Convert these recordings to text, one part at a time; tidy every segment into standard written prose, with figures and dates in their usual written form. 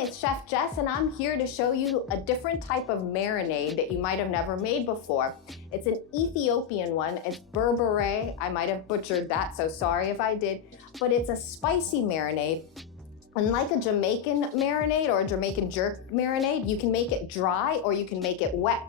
It's Chef Jess, and I'm here to show you a different type of marinade that you might have never made before. It's an Ethiopian one. It's Berbere. I might have butchered that, so sorry if I did, but it's a spicy marinade. Unlike a Jamaican marinade or a Jamaican jerk marinade, you can make it dry or you can make it wet.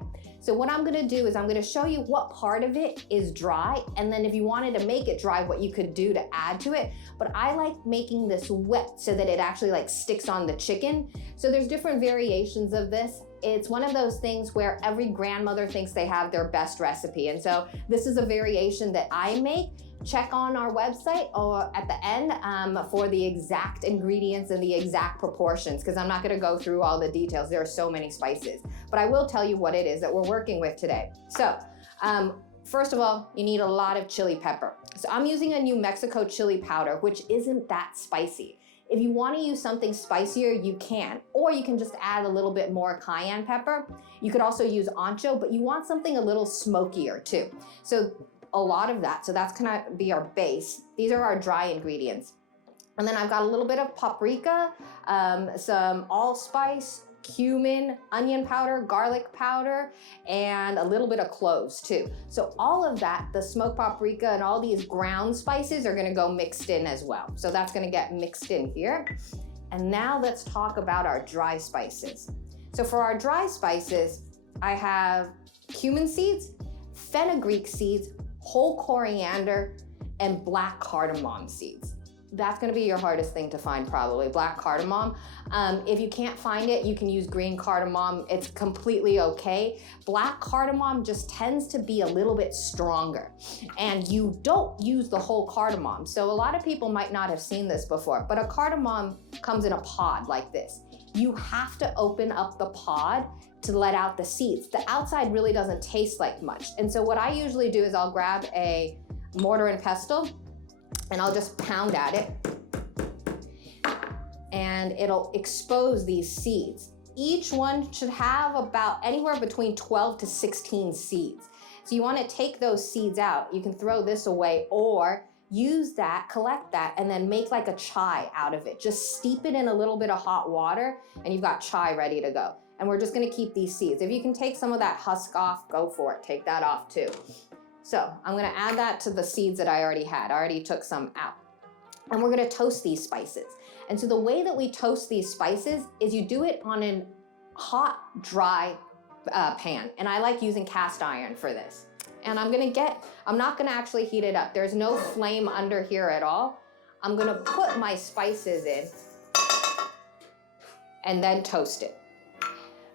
So what I'm gonna do is I'm gonna show you what part of it is dry, and then if you wanted to make it dry, what you could do to add to it. But I like making this wet so that it actually like sticks on the chicken. So there's different variations of this. It's one of those things where every grandmother thinks they have their best recipe. And so this is a variation that I make. Check on our website or at the end for the exact ingredients and the exact proportions, because I'm not gonna go through all the details. There are so many spices, but I will tell you what it is that we're working with today. So first of all, you need a lot of chili pepper. So I'm using a New Mexico chili powder, which isn't that spicy. If you want to use something spicier, you can, or you can just add a little bit more cayenne pepper. You could also use ancho, but you want something a little smokier too. So a lot of that. So that's gonna be our base. These are our dry ingredients. And then I've got a little bit of paprika, some allspice, cumin, onion powder, garlic powder, and a little bit of cloves too. So all of that, the smoked paprika and all these ground spices are gonna go mixed in as well. So that's gonna get mixed in here. And now let's talk about our dry spices. So for our dry spices, I have cumin seeds, fenugreek seeds, whole coriander, and black cardamom seeds. That's gonna be your hardest thing to find probably, black cardamom. If you can't find it, you can use green cardamom. It's completely okay. Black cardamom just tends to be a little bit stronger, and you don't use the whole cardamom. So a lot of people might not have seen this before, but a cardamom comes in a pod like this. You have to open up the pod to let out the seeds. The outside really doesn't taste like much. And so what I usually do is I'll grab a mortar and pestle and I'll just pound at it, and it'll expose these seeds. Each one should have about anywhere between 12 to 16 seeds. So you want to take those seeds out. You can throw this away or use that, collect that, and then make like a chai out of it. Just steep it in a little bit of hot water and you've got chai ready to go. And we're just gonna keep these seeds. If you can take some of that husk off, go for it. Take that off too. So I'm gonna add that to the seeds that I already had. I already took some out. And we're gonna toast these spices. And so the way that we toast these spices is you do it on a hot, dry pan. And I like using cast iron for this. And I'm not gonna actually heat it up. There's no flame under here at all. I'm gonna put my spices in and then toast it.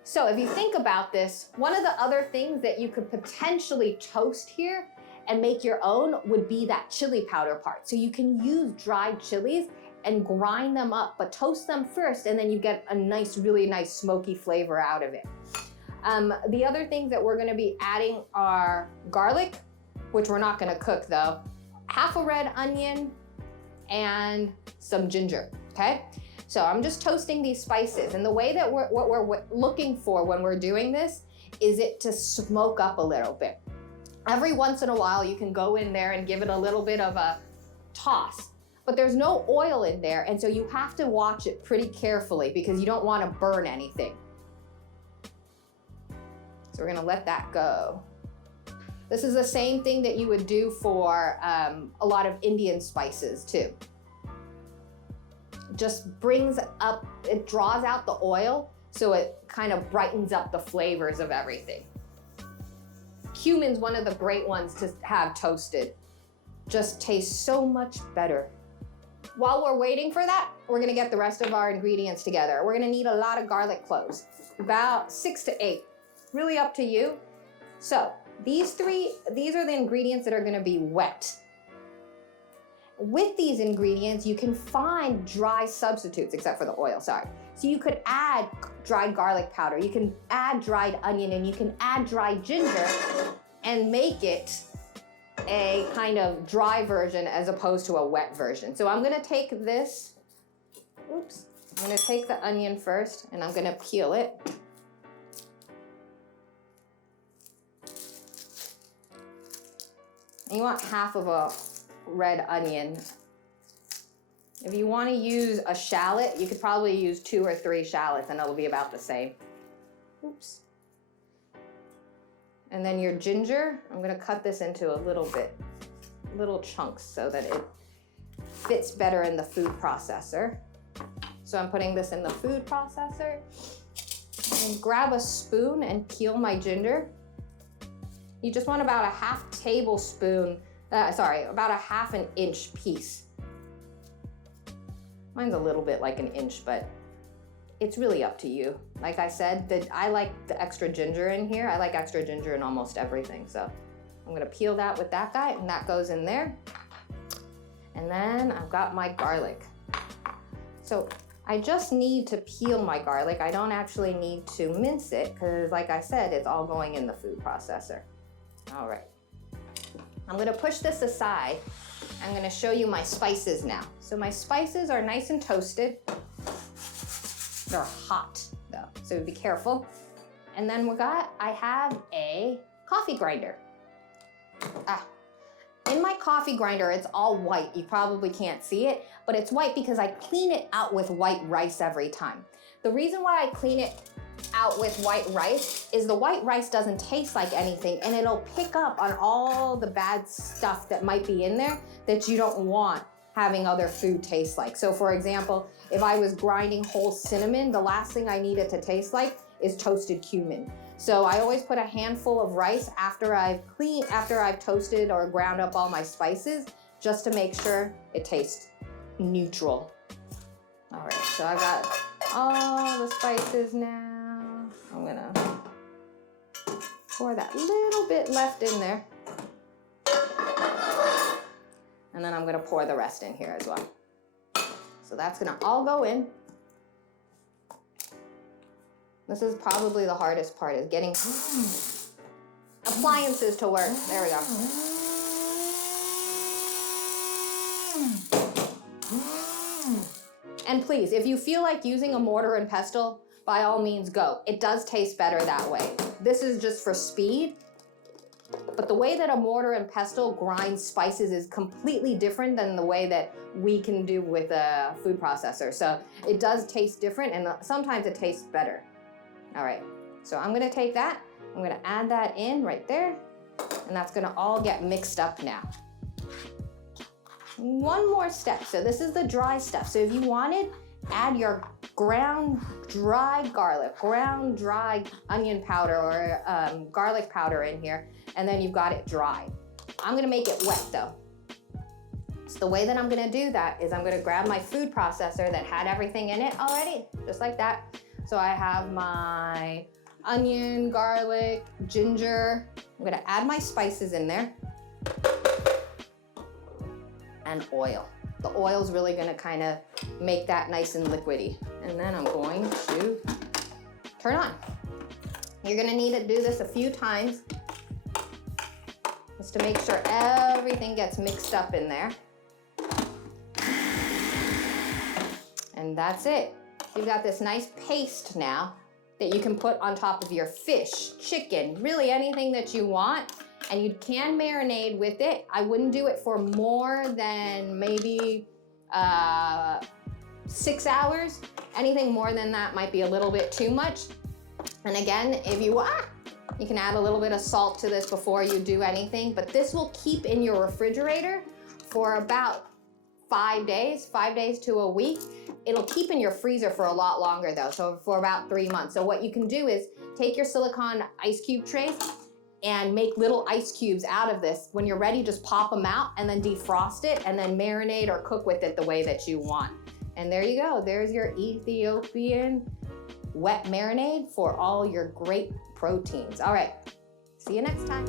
So if you think about this, one of the other things that you could potentially toast here and make your own would be that chili powder part. So you can use dried chilies and grind them up, but toast them first, and then you get a nice, really nice smoky flavor out of it. The other things that we're gonna be adding are garlic, which we're not gonna cook though, half a red onion, and some ginger, okay? So I'm just toasting these spices, and the way that what we're looking for when we're doing this is it to smoke up a little bit. Every once in a while you can go in there and give it a little bit of a toss, but there's no oil in there, and so you have to watch it pretty carefully because you don't want to burn anything. So we're gonna let that go. This is the same thing that you would do for a lot of Indian spices too. Just brings up, it draws out the oil, so it kind of brightens up the flavors of everything. Cumin's one of the great ones to have toasted. Just tastes so much better. While we're waiting for that, we're gonna get the rest of our ingredients together. We're gonna need a lot of garlic cloves, about 6 to 8, really up to you. So these are the ingredients that are gonna be wet. With these ingredients, you can find dry substitutes, except for the oil, sorry. So you could add dried garlic powder, you can add dried onion, and you can add dried ginger and make it a kind of dry version as opposed to a wet version. So I'm gonna take this, oops, I'm gonna take the onion first and I'm gonna peel it. And you want half of a red onion. If you want to use a shallot, you could probably use 2 or 3 shallots and it'll be about the same. Oops. And then your ginger, I'm gonna cut this into little chunks so that it fits better in the food processor. So I'm putting this in the food processor. And grab a spoon and peel my ginger. You just want about a half tablespoon, about a half an inch piece. Mine's a little bit like an inch, but it's really up to you. Like I said, I like the extra ginger in here. I like extra ginger in almost everything. So I'm gonna peel that with that guy and that goes in there. And then I've got my garlic. So I just need to peel my garlic. I don't actually need to mince it because like I said, it's all going in the food processor. All right. I'm gonna push this aside. I'm gonna show you my spices now. So my spices are nice and toasted. They're hot though, so be careful. And then I have a coffee grinder. In my coffee grinder, it's all white. You probably can't see it, but it's white because I clean it out with white rice every time. The reason why I clean it out with white rice is the white rice doesn't taste like anything and it'll pick up on all the bad stuff that might be in there that you don't want having other food taste like. So for example, if I was grinding whole cinnamon, the last thing I need it to taste like is toasted cumin. So I always put a handful of rice after I've toasted or ground up all my spices, just to make sure it tastes neutral. All right, so I got all the spices now. I'm gonna pour that little bit left in there. And then I'm gonna pour the rest in here as well. So that's gonna all go in. This is probably the hardest part, is getting appliances to work. There we go. And please, if you feel like using a mortar and pestle, by all means go. It does taste better that way. This is just for speed, but the way that a mortar and pestle grinds spices is completely different than the way that we can do with a food processor. So it does taste different and sometimes it tastes better. All right, so I'm gonna take that, I'm gonna add that in right there, and that's gonna all get mixed up now. One more step, so this is the dry stuff. So if you wanted, add your ground dry garlic, ground dry onion powder or garlic powder in here, and then you've got it dry. I'm gonna make it wet though. So the way that I'm gonna do that is I'm gonna grab my food processor that had everything in it already, just like that. So I have my onion, garlic, ginger. I'm gonna add my spices in there. And oil. The oil's really gonna kind of make that nice and liquidy. And then I'm going to turn on. You're gonna need to do this a few times just to make sure everything gets mixed up in there. And that's it. You've got this nice paste now that you can put on top of your fish, chicken, really anything that you want. And you can marinate with it. I wouldn't do it for more than maybe 6 hours. Anything more than that might be a little bit too much. And again, if you can add a little bit of salt to this before you do anything, but this will keep in your refrigerator for about 5 days to a week. It'll keep in your freezer for a lot longer though, so for about 3 months. So what you can do is take your silicone ice cube trays and make little ice cubes out of this. When you're ready, just pop them out and then defrost it and then marinate or cook with it the way that you want. And there you go, there's your Ethiopian wet marinade for all your great proteins. All right, see you next time.